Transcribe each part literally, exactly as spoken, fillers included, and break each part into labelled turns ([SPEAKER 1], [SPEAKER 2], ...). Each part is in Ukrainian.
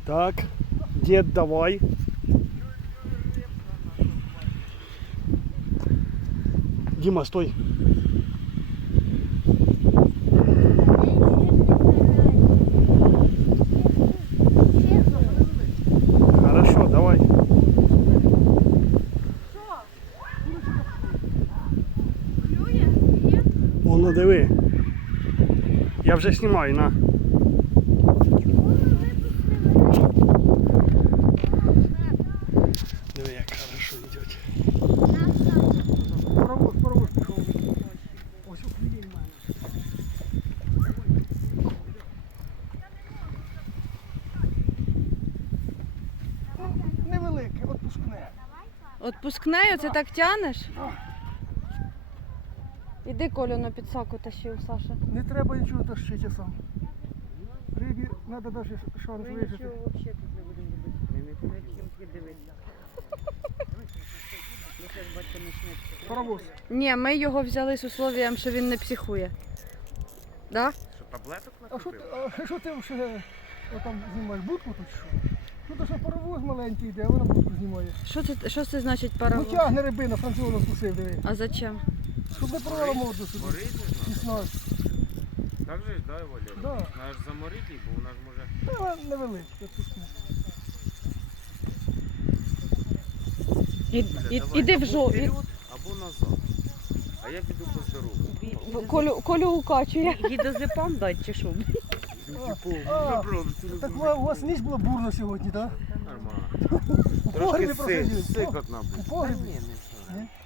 [SPEAKER 1] Так, дед, давай. Дима, стой. Хорошо, давай. Воно диви. Я вже знімаю, на. Диви, як хорошо йде.
[SPEAKER 2] Паровоз, паровоз пішов. Ось у клієнь мене. Невелике, отпускне.
[SPEAKER 3] Отпускнею, це так тянеш? Іди, Колю, на підсаку тащи у Саші.
[SPEAKER 2] Не треба нічого тащити сам. Рибі треба навіть шанс
[SPEAKER 4] Ми
[SPEAKER 2] вижити.
[SPEAKER 4] нічого взагалі тут не будемо робити. Ми не будемо дивитися. Ну, зараз батько почне.
[SPEAKER 2] Паровоз.
[SPEAKER 3] Ні, ми його взяли з условієм, що він не психує. Да?
[SPEAKER 5] Що, таблеток
[SPEAKER 2] А що,
[SPEAKER 5] накупив?
[SPEAKER 2] ти- а що ти ще отам знімаєш? Будку тут чи що? Ну то що паровоз маленький йде, а вона будку знімає.
[SPEAKER 3] Що це, що це значить
[SPEAKER 2] Ну
[SPEAKER 3] паровоз?
[SPEAKER 2] тягне рибина, французом вкусив, диви.
[SPEAKER 3] А зачем?
[SPEAKER 2] Щоб не порвала морду собі.
[SPEAKER 5] Морити ж
[SPEAKER 2] І
[SPEAKER 5] надо.
[SPEAKER 2] снасть.
[SPEAKER 5] Так же ж, да, Валера?
[SPEAKER 2] Да.
[SPEAKER 5] Треба ж заморити її, бо вона ж може...
[SPEAKER 2] Та вона невеличка, отпускне.
[SPEAKER 3] І, і,
[SPEAKER 5] Давай,
[SPEAKER 3] іди в
[SPEAKER 5] або
[SPEAKER 3] жо.
[SPEAKER 5] вперед, або назад. А я піду по здоров'ю.
[SPEAKER 3] Колю, Колю укачує.
[SPEAKER 4] Гідозепам дати чи що?
[SPEAKER 2] А, так у вас ніч була бурна сьогодні, так?
[SPEAKER 5] Нормально.
[SPEAKER 2] У погребі
[SPEAKER 5] Трошки си-
[SPEAKER 2] просиділи.
[SPEAKER 5] сикотно
[SPEAKER 2] У
[SPEAKER 5] буде.
[SPEAKER 2] погребі?
[SPEAKER 5] Ні, не все.
[SPEAKER 2] Ні?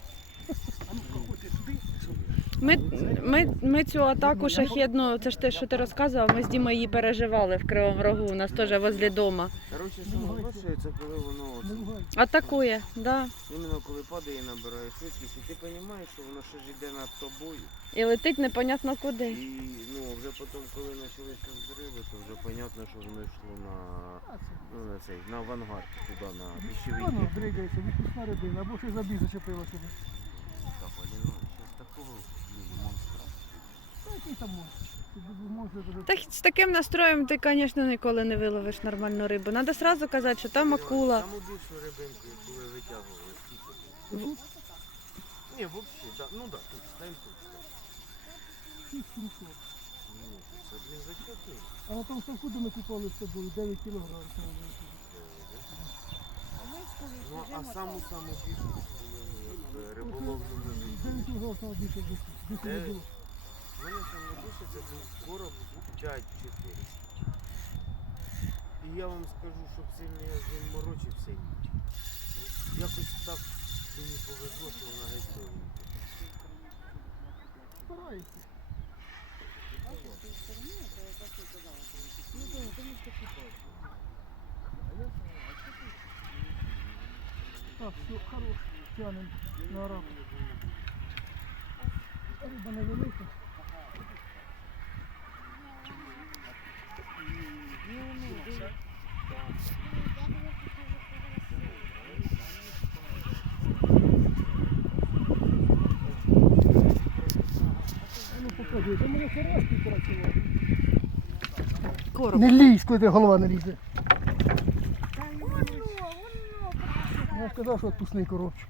[SPEAKER 3] Ми, ми, ми цю атаку шахедну, це ж те, що ти розказував, ми з Дімою її переживали в Кривому Рогу, у нас теж возле дома.
[SPEAKER 5] Коротше, що наголошується, коли воно
[SPEAKER 2] Не
[SPEAKER 5] оце,
[SPEAKER 2] лугай.
[SPEAKER 3] Атакує, да.
[SPEAKER 5] іменно коли падає і набирає швидкість, і ти розумієш, що воно ще ж йде над тобою.
[SPEAKER 3] І летить непонятно куди.
[SPEAKER 5] І ну, вже потім, коли почалися взриви, то вже зрозуміло, що воно йшло на, ну, на, цей, на авангард, туди, на пищевий
[SPEAKER 2] Воно
[SPEAKER 5] кіт.
[SPEAKER 2] дригається, відпускна рибина, або ще забіг зачепила собі.
[SPEAKER 5] Так, блін, ну, щас такого, блін, монстра.
[SPEAKER 2] Та який там може? Може дуже...
[SPEAKER 3] Так з таким настроєм ти, звісно, ніколи не виловиш нормальну рибу. Треба одразу казати, що там акула.
[SPEAKER 5] Саму більшу рибинку, яку ви витягували, скільки було?
[SPEAKER 2] Тут
[SPEAKER 5] Ні, взагалі, да, ну так, да, тут, ставимо тут.
[SPEAKER 2] шість сімсот.
[SPEAKER 5] Ні, це, блін, зачетний.
[SPEAKER 2] А на тому ставку, де ми купали з тобою, дев'ять кілограм.
[SPEAKER 5] Ну, а саму-саму більшу, ну, як риболовну не
[SPEAKER 2] дев'ять кілограм саме більше більше. Більше не було.
[SPEAKER 5] У мене саме більше це був короб п'ять чотири. І я вам скажу, що сильно я з ним морочився. Ну, якось так мені повезло, що вона геть.
[SPEAKER 2] Старається. Так, все, хорош. Тянем на раку. Риба невелика. А ну покажи, це мене хороший працював.
[SPEAKER 3] Короб.
[SPEAKER 2] Не лізь, коли тебе голова не лізе. Я ж казав, що відпускний коробчик.